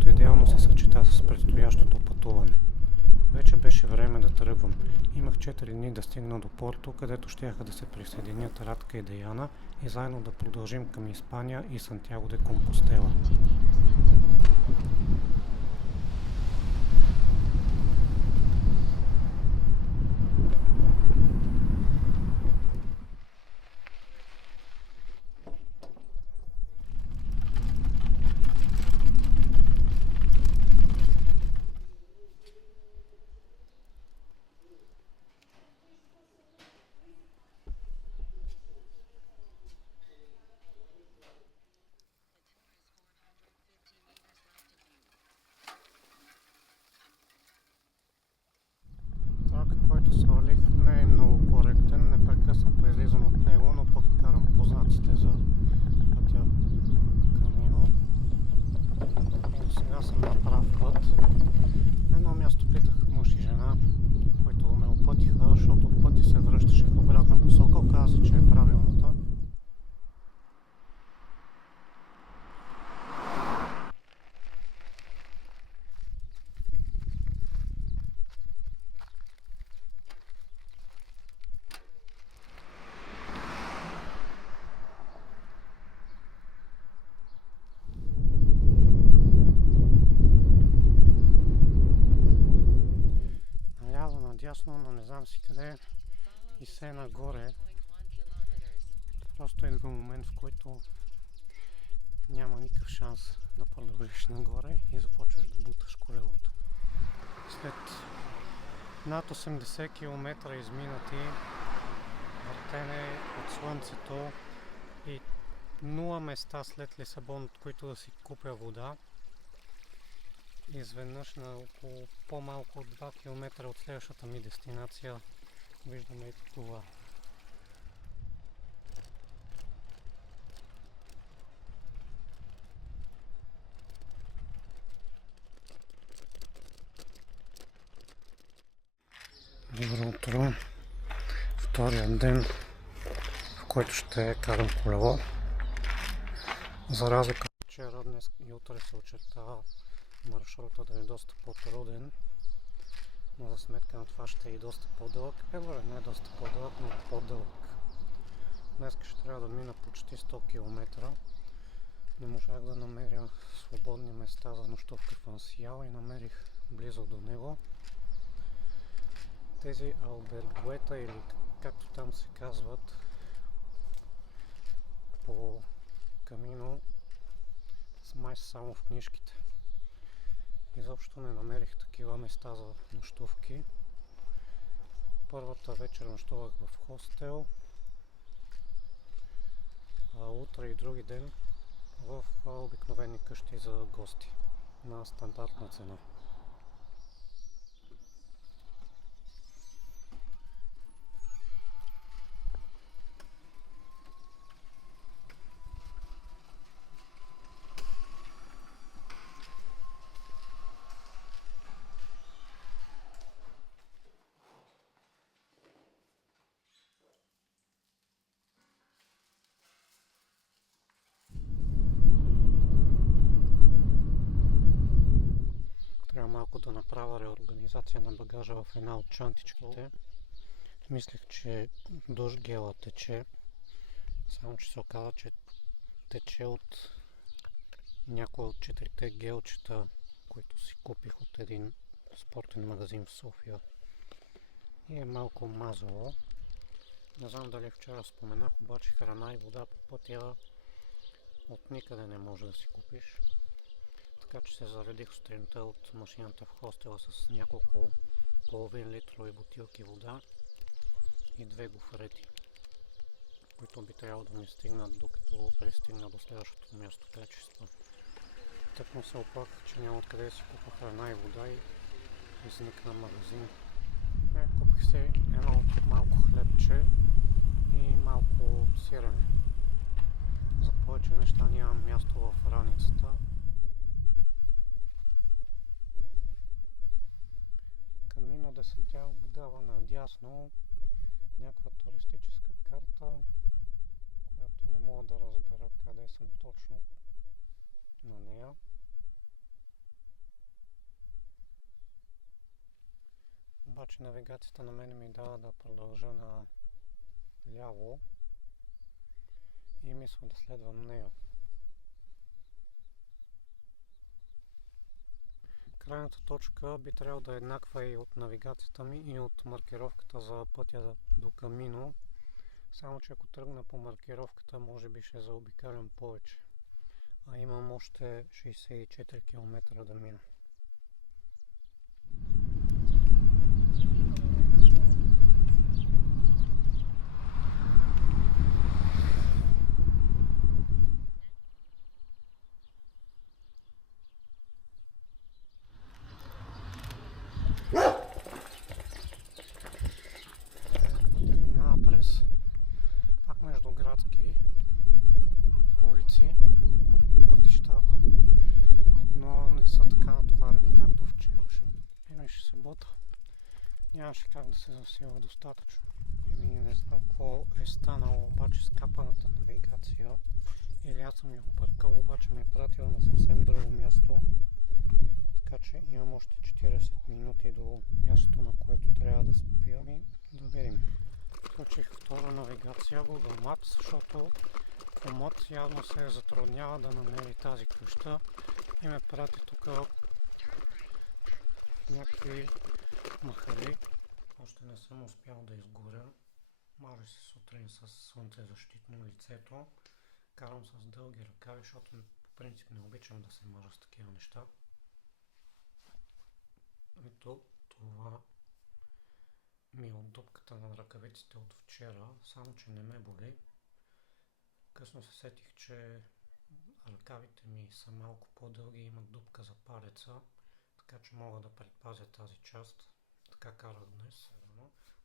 което идеално се съчета с предстоящото пътуване. Вече беше време да тръгвам. Имах 4 дни да стигна до Порто, където щяха да се присъединят Радка и Деяна и заедно да продължим към Испания и Сантяго де Компостела. Трака, който свалих, не е много коректен, непрекъснато излизам от него, но пък карам познатите за пътя Камино. Ето сега съм на прав път. На едно място питах мъж и жена, които ме опътиха, защото пътя се връщаше в обратна посока. Оказа се, че е правилната. Наляво, надясно, но не знам си къде и все нагоре. Просто идва момент, в който няма никакъв шанс да продължиш нагоре и започваш да буташ колелото. След над 80 км изминати, въртене от слънцето и 0 места след Лисабон, от които да си купя вода, изведнъж на около по-малко от 2 км от следващата ми дестинация виждаме и това. Добро утро! Втория ден, в който ще карам колело. За разлика от вчера, днес и утре се очертава маршрута да е доста по-труден, но за сметка на това ще е и доста по-дълъг. Не е доста по-дълъг, но по-дълъг. Днес ще трябва да мина почти 100 км. Не можах да намеря свободни места за нощувка в Ансиял и намерих близо до него. Тези албергуета, или както там се казват, по Камино, май са само в книжките. Изобщо не намерих такива места за нощувки. Първата вечер нощувах в хостел, а утре и други ден в обикновени къщи за гости на стандартна цена. Трябва малко да направя реорганизация на багажа в една от чантичките. Мислех, че душ гела тече, само че се оказа, че тече от някои от 4-те гелчета, които си купих от един спортен магазин в София. И е малко мазало. Не знам дали вчера споменах, обаче храна и вода по пътя от никъде не може да си купиш. Така че се заредих сутринта от машината в хостела с няколко половин литрови бутилки вода и 2 гофрети, които би трябвало да ми стигнат докато пристигна до следващото място качество. Тъкмо се оплаках, че няма откъде да си купа храна и вода и изникна магазин. Купих си едно малко хлебче и малко сирене. За повече неща нямам място в раницата. Камино де Сантяго дава надясно някаква туристическа карта, която не мога да разбера къде съм точно на нея. обаче навигацията на мен ми дава да продължа на ляво и мисля да следвам нея. Крайната точка би трябвало да е еднаква и от навигацията ми, и от маркировката за пътя до Камино. Само че ако тръгна по маркировката, може би ще заобикалям повече. А имам още 64 км да мина. Пак междуградски улици, пътища, но не са така натоварени както вчерашно. Имаше събота, нямаше как да се засила достатъчно. Не знам какво е станало, обаче с капаната навигация, или аз съм я объркал, обаче ме е пратила на съвсем друго място, така че имам още 40 минути до мястото, на което трябва да спя. Да видим. Включих втора навигация Google Maps, защото Комод явно се затруднява да намери тази къща и ме прати тук някакви махали. Още не съм успял да изгоря. Мажа се сутрин с слънцезащитно лицето. Карам с дълги ръкави, защото по принцип не обичам да се мажа с такива неща. Ето това ми е от дупката на ръкавиците от вчера, само че не ме боли. Късно се сетих, че ръкавите ми са малко по-дълги и имат дупка за палеца, така че мога да предпазя тази част. Така карах днес.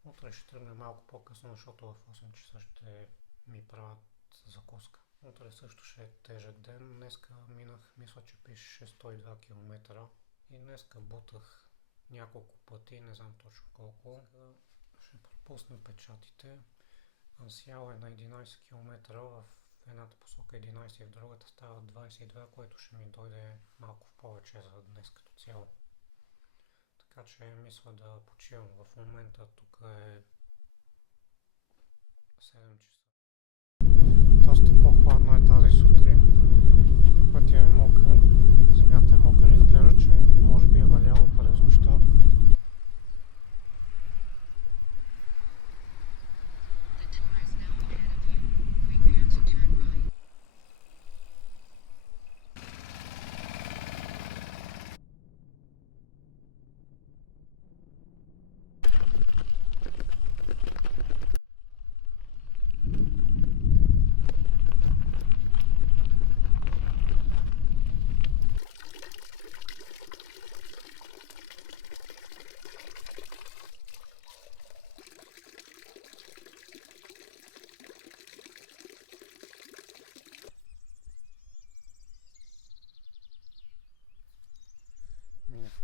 Утре ще тръгна малко по-късно, защото в 8 часа ще ми правят закуска. Утре също ще е тежък ден. Днеска минах, мисля, че пише 102 км и днеска бутах няколко пъти, не знам точно колко. Ще пропусна печатите. Ансял е на 11 км, в едната посока 11 и в другата става 22, което ще ми дойде малко в повече за днес като цяло. Така че мисля да почивам. В момента тук е 7 часа. Доста по-хладно е тази сутрин. Пътя е мокър, земята е мокър и изглежда, че може би е валяло през нощта.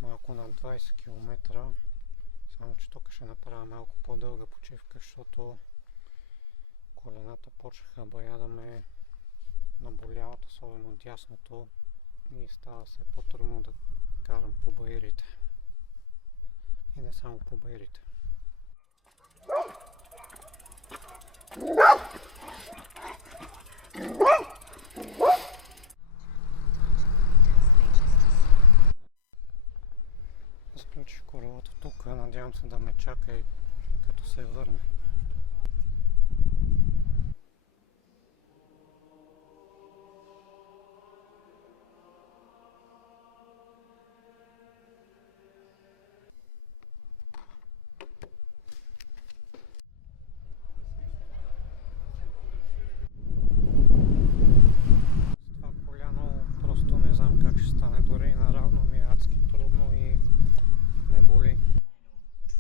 Малко над 20 км, само че тук ще направя малко по-дълга почивка, защото колената почнаха бая да ме наболяват, особено дясното, и става все по-трудно да карам по баирите. И не само по баирите. Изключих колелото тук, надявам се да ме чака и като се върне. Това коляно просто не знам как ще стане, дори и наравно ми е адски трудно и ме боли.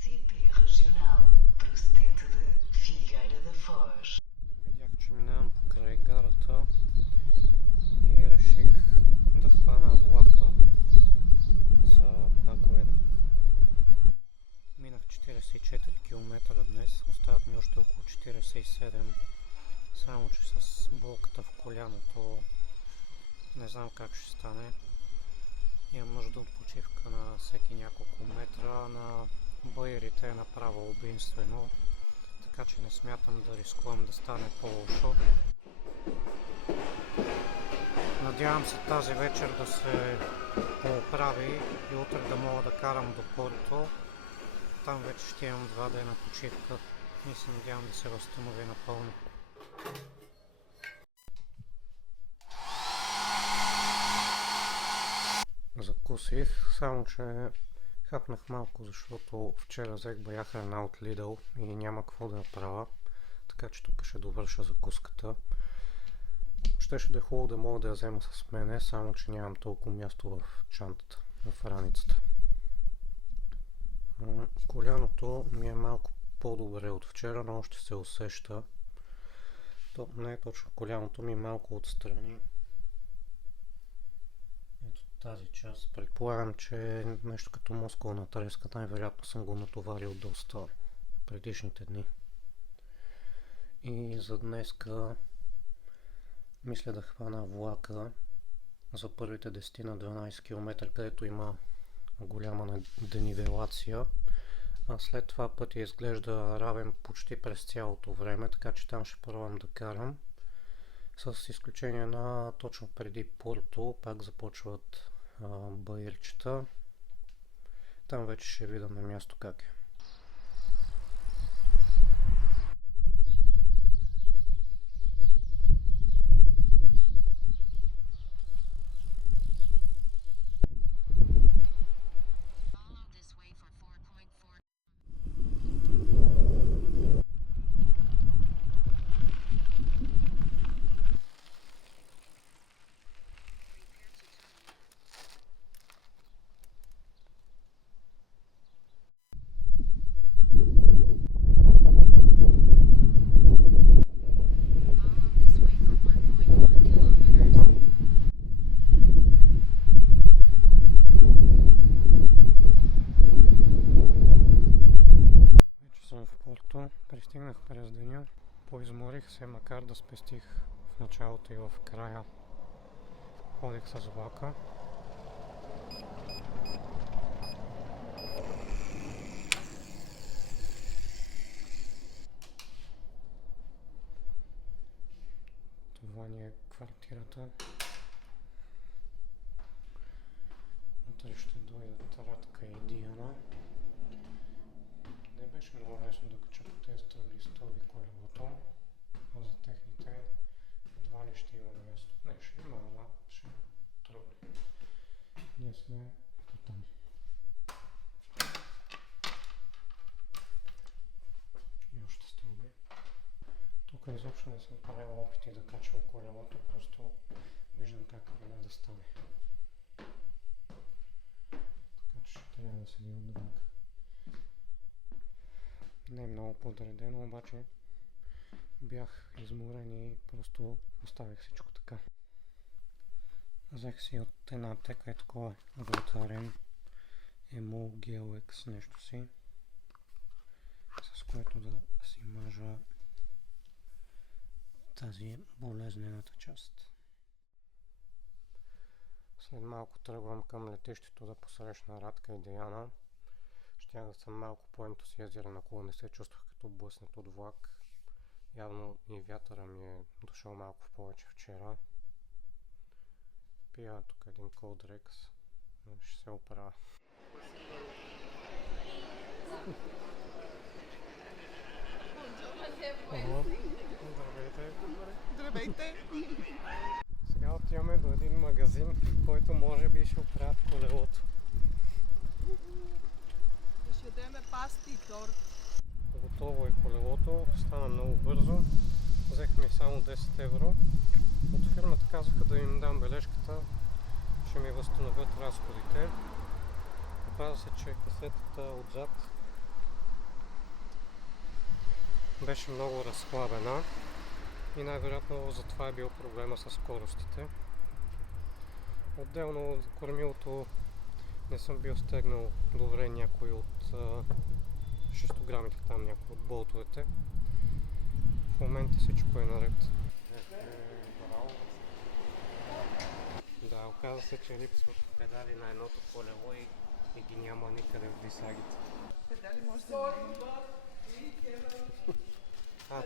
CP Regional, procedente de Figueira da Foz. Видях, че минавам покрай гарата и реших да хвана влака за Агуеда. Минах 44 км днес, остават ми още около 47, само че с болката в коляното не знам как ще стане. Имам нужда от почивка на всеки няколко метра. На Байерите е направо убийствено, така че не смятам да рискувам да стане по-лошо. Надявам се тази вечер да се пооправи и утре да мога да карам до Порто. Там вече ще имам 2 дена почивка и се надявам да се възстанови напълно. Закусих, само че хапнах малко, защото вчера взех бая храна от Lidl и няма какво да я правя, така че тук ще довърша закуската. Щеше да е хубаво да мога да я взема с мене, само че нямам толкова място в чантата, в раницата. Коляното ми е малко по-добре от вчера, но още се усеща. То не е точно коляното ми, малко отстрани. Ето тази част. Предполагам, че е нещо като мускулна треска. Най-вероятно съм го натоварил доста предишните дни. И за днеска мисля да хвана влака за първите 10 на 12 км, където има голяма денивелация. А след това пътя изглежда равен почти през цялото време, така че там ще пробвам да карам. С изключение на точно преди Порто, пак започват байерчета. Там вече ще видя на място как е. Пристигнах през деня, поизморих се, макар да спестих в началото и в края. Ходих с влака. Това ни е квартирата. Утре ще дойдат Радка и Диана. Не беше много лесно да кача по тези тръгли стълби колелото, а за техните едва ли ще има място. Не, ще има, ама ще има тръгли. Ние сме ето там. И още стълби. Тук изобщо не съм правил опити да качвам колелото, просто виждам как трябва да стане. Така че ще трябва да седи отвън. Не е много подредено, обаче бях изморен и просто оставих всичко така. Взех си от една аптека такова Волтарен Emo Gel X нещо си, с което да си мажа тази болезнената част. След малко тръгвам към летището да посрещна Радка и Диана. Щях да съм малко по-ентусиазиран, ако не се чувствах като блъснат от влак. Явно и вятъра ми е дошъл малко в повече вчера. Пия тук един Cold Rex. Ще се оправя. Здравейте! Здравейте! Сега отиваме до един магазин, в който може би ще оправят колелото. Ще ядеме пасти и торт. Готово е колелото, стана много бързо. Взехме само 10 евро. От фирмата казаха да им дам бележката, ще ми възстановят разходите. Оказа се, че касетата отзад беше много разхлабена и най-вероятно затова е бил проблема с скоростите. Отделно за кормилото не съм бил стегнал добре някой от шестограмите там, някой от болтовете. В момента всичко е наред. Да, оказа се, че липсват педали на едното колело и ги няма никъде в висагите. Педали може да няма.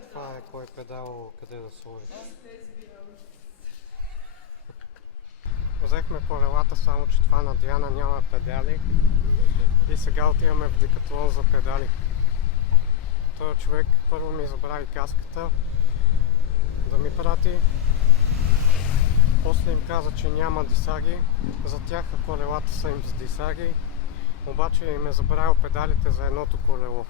Това е кой педал къде да сложиш. Взехме колелата, само че това на Диана няма педали. И сега отиваме в Декатлон за педали. Той човек първо ми забрави каската да ми прати. После им каза, че няма дисаги. За тях колелата са им с дисаги. Обаче им е забравил педалите за едното колело.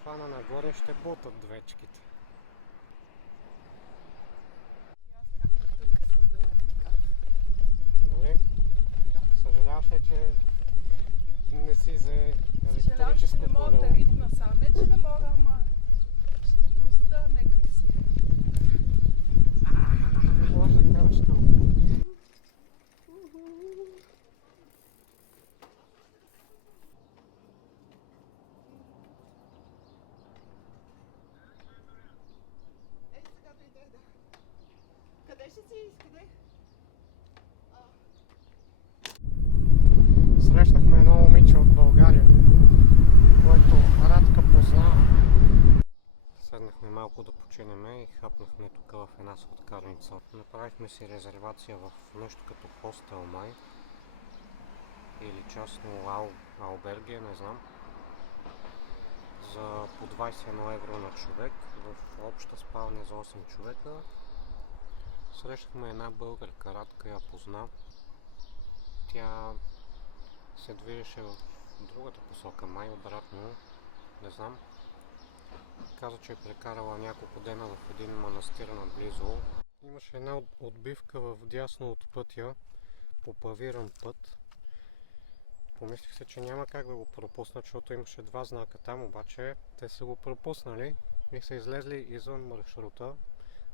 Това на нагоре ще бутат двечките. И аз някаква тънка с дълъг. Нали? Съжаляваш ли, че не си за Съжалявам, че електрическо не мога да колело? ритна сам. Не, че не мога, ама ще ти проста някак си. Може да караш там. Ей, сега дойде, да. Къде ще си? Къде? Срещнахме едно момиче от България, което Радка позна. Седнахме малко да починеме и хапнахме тук в една сладкарница. Направихме си резервация в нещо като хостел май. Или частно алберге, не знам. За по 21 евро на човек в обща спалня за 8 човека. Срещахме една българка, Радка я позна. Тя се движеше в другата посока, май обратно, не знам. Каза, че е прекарала няколко дена в един манастир наблизо. Имаше една отбивка в дясно от пътя, по павиран път. Помислих се, че няма как да го пропусна, защото имаше два знака там, обаче те са го пропуснали и са излезли извън маршрута.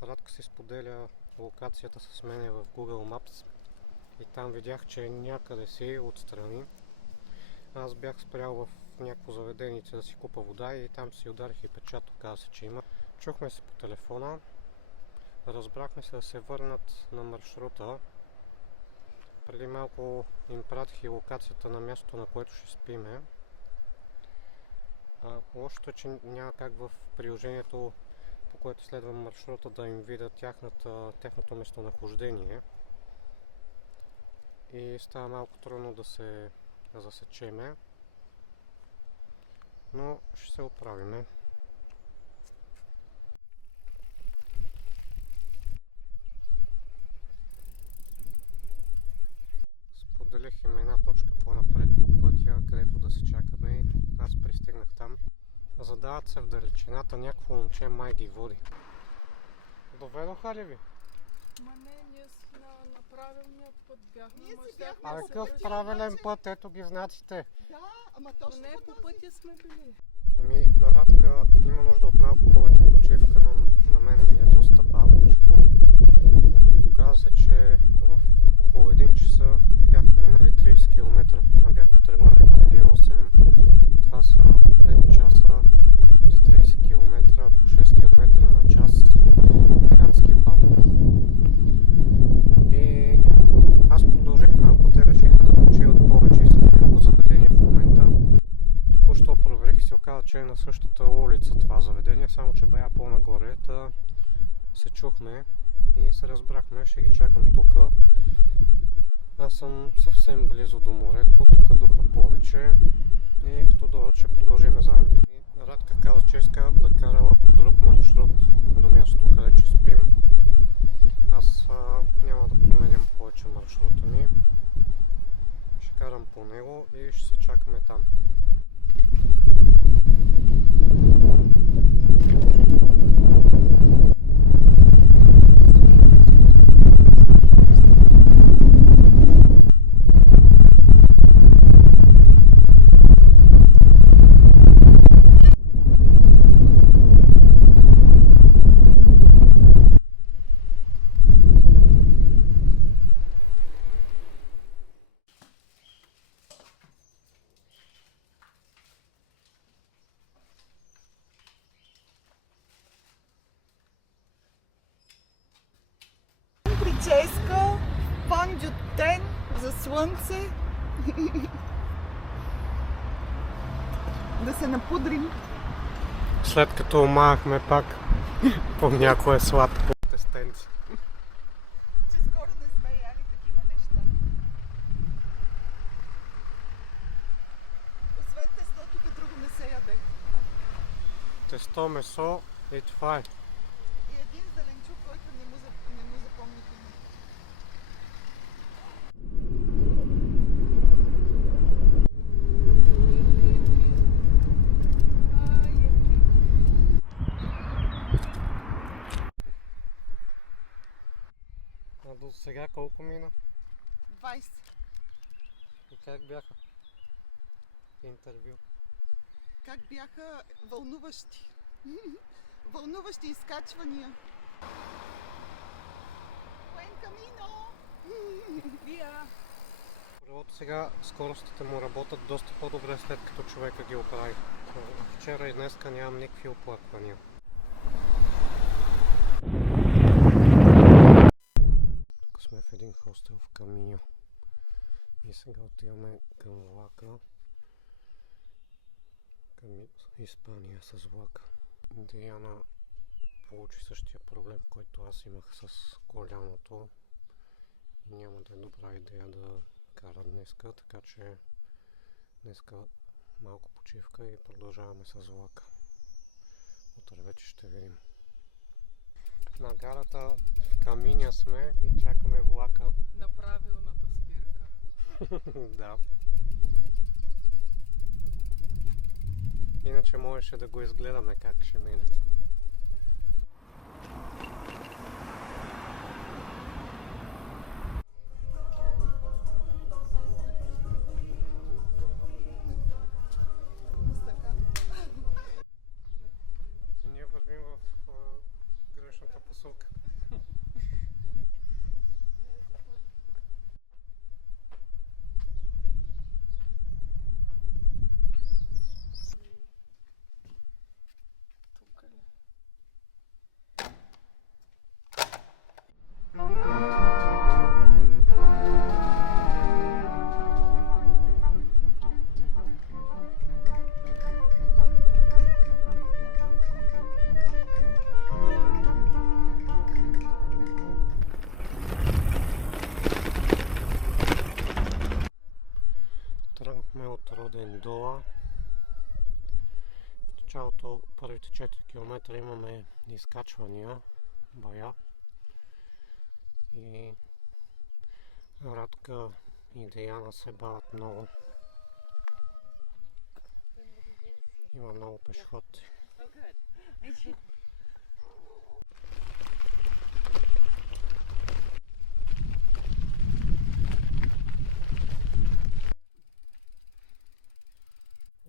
Радка си споделя локацията с мене в Google Maps и там видях, че някъде си отстрани. Аз бях спрял в някакво заведенице да си купа вода и там си ударих и печат, оказа се, че има. Чухме се по телефона, разбрахме се да се върнат на маршрута. Преди малко им пратих и локацията на мястото, на което ще спиме. Лошото е, че няма как в приложението, по което следвам маршрута, да им видя тяхното местонахождение. И става малко трудно да се засечеме. Но ще се оправиме. Споделих им една точка по-напред по пътя, където да се чакаме. Аз пристигнах там. Задават се в далечината, някакво момче май ги води. Доведоха ли ви? Ма не, ние си на правилния път бяхме. Ние си бяхме А се какъв въртим, правилен обаче. път? Ето ги знаците. Да, ама Но точно не по по този. пътя сме били. Ами, на Радка има нужда от малко повече почивка, но на мен ми е доста бавничко. Оказва се, че в около 1 часа бяхме минали 30 км, а бяхме тръгнали преди 8. Това са 5 часа за 30 км, по 6 км на час. Е адски бавно. И аз продължих малко, те решиха да почиват повече и са в някакво заведение в момента. Току-що проверих и се оказа, че е на същата улица това заведение, само че бая по-нагоре. Та се чухме и се разбрахме, ще ги чакам тук. Аз съм съвсем близо до морето, тук духа повече и като дойдат ще продължим заедно. Радка каза, че иска да карала по друг маршрут до мястото, къде ще спим. Аз няма да променям повече маршрута ми. Ще карам по него и ще се чакаме там. Франческо, Панджутен за слънце. Да се напудрим. След като омахме пак по някое сладко тестенце. Че скоро не сме яли такива неща. Освен тесто, тук друго не се яде. Тесто, месо и това е. И един зеленчук, който не му запомних. А до сега колко мина? 20. И как бяха? Интервю. Как бяха вълнуващи. Вълнуващи изкачвания. Buen camino! Колелото сега скоростите му работят доста по-добре, след като човека ги оправи. Вчера и днеска нямам никакви оплаквания. Тук сме в един хостел в Каминьо. И сега отиваме към влака. Към Испания с влака. Диана получи същия проблем, който аз имах с коляното. Няма да е добра идея да кара днеска, така че днеска малко почивка и продължаваме с влака. Утре вече ще видим. На гарата в Каминя сме и чакаме влака. На правилната спирка. Да. Иначе можеше да го изгледаме как ще мине. И ние вървим в грешната посока. Тук ли? Тръгнахме от Родендоа. В началото, първите 4 км имаме изкачвания, бая. И Радка и Диана се бавят много. Има много пешеходци.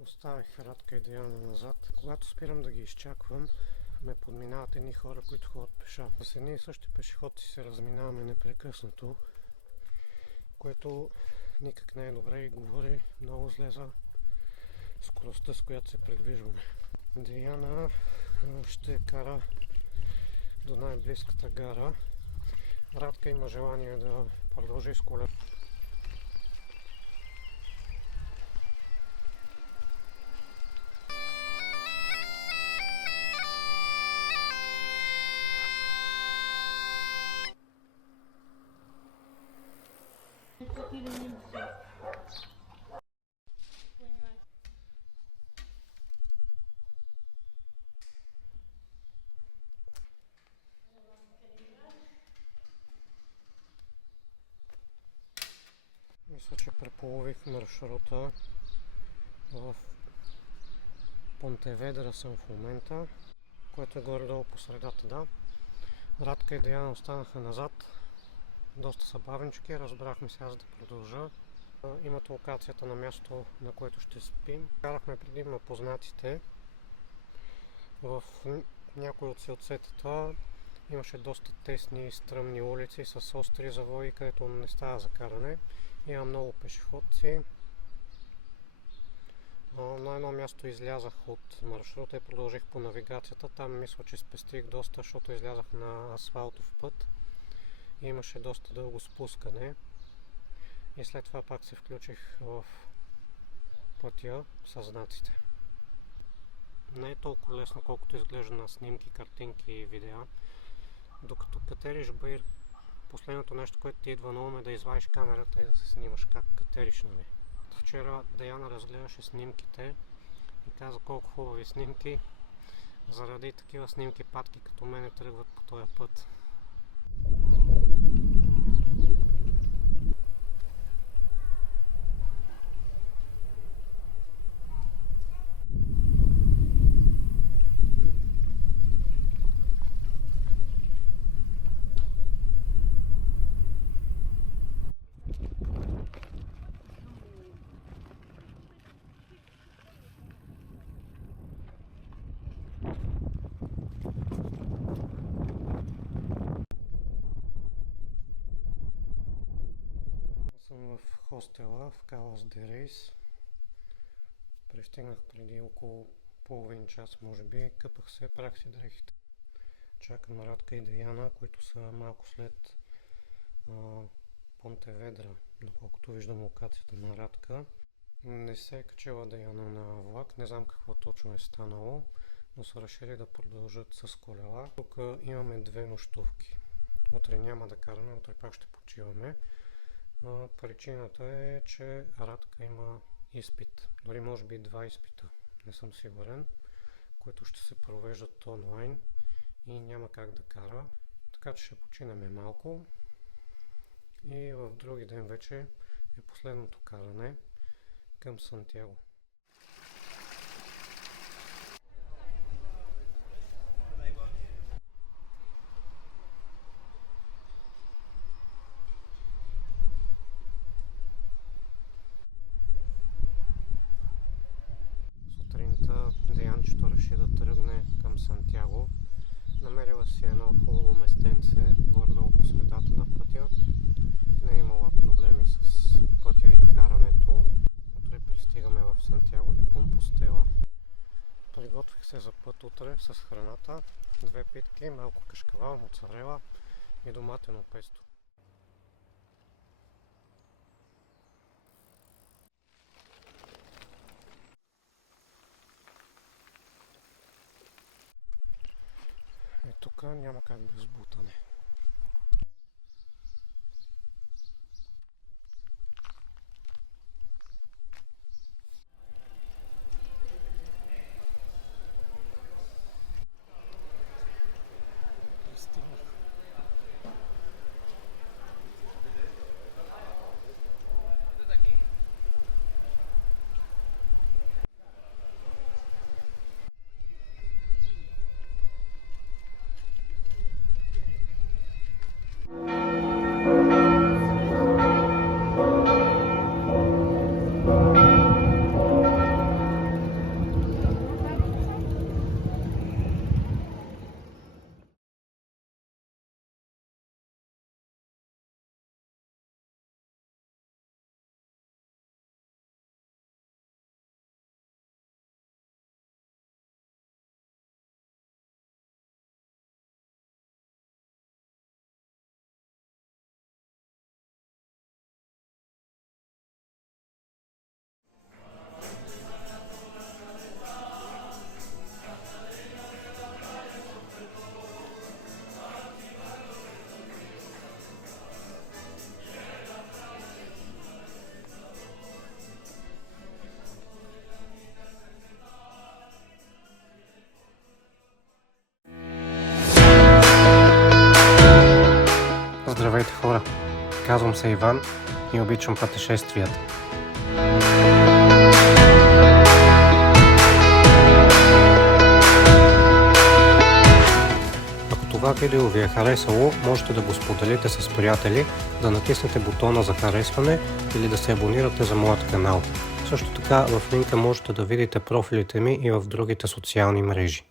Оставих Радка и Диана назад. Когато спирам да ги изчаквам, ме подминават едни хора, които ходят пеша. С едни и същи пешеходци се разминаваме непрекъснато, което никак не е добре и говори много зле за скоростта, с която се придвижваме. Диана ще кара до най-близката гара. Радка има желание да продължи с колето. Мисля, че преполових маршрута. В Понтеведра съм в момента, което е горе-долу по средата, да. Радка и Диана останаха назад. Доста са бавнички, разбрахме се аз да продължа. Имат локацията на място, на което ще спим. Карахме предимно познатите. В някои от селцетата имаше доста тесни и стръмни улици с остри завои, където не става за каране. Има много пешеходци. На едно място излязах от маршрута и продължих по навигацията. Там мисля, че спестих доста, защото излязах на асфалтов път Имаше доста дълго спускане и след това пак се включих в пътя с знаците. Не е толкова лесно, колкото изглежда на снимки, картинки и видеа. Докато катериш баир, последното нещо, което ти идва на ум е да извадиш камерата и да се снимаш как катериш, нали. Вчера Даяна разгледаше снимките и каза колко хубави снимки. Заради такива снимки патки като мене тръгват по този път. Съм в хостела в Калас де Рейс. Пристигнах преди около половин час, може би. Къпах се, прах си дрехите. Чакам Радка и Даяна, които са малко след Понтеведра, доколкото виждам локацията на Радка. Не се е качила Даяна на влак, не знам какво точно е станало, но са решили да продължат с колела. Тук имаме 2 нощувки. Утре няма да караме, утре пак ще почиваме. Причината е, че Радка има изпит, дори може би 2 изпита, не съм сигурен, които ще се провеждат онлайн и няма как да кара, така че ще починем малко и в други ден вече е последното каране към Сантяго. Деянчето реши да тръгне към Сантяго. Намерила си едно хубаво местенце горе-долу по средата на пътя. Не е имала проблеми с пътя и карането. Утре пристигаме в Сантяго де Компостела. Приготвих се за път утре с храната. 2 питки, малко кашкавал, моцарела и доматено песто. Тук няма как без бутане. Здравейте хора! Казвам се Иван и обичам пътешествията. Ако това видео ви е харесало, можете да го споделите с приятели, да натиснете бутона за харесване или да се абонирате за моят канал. Също така в линка можете да видите профилите ми и в другите социални мрежи.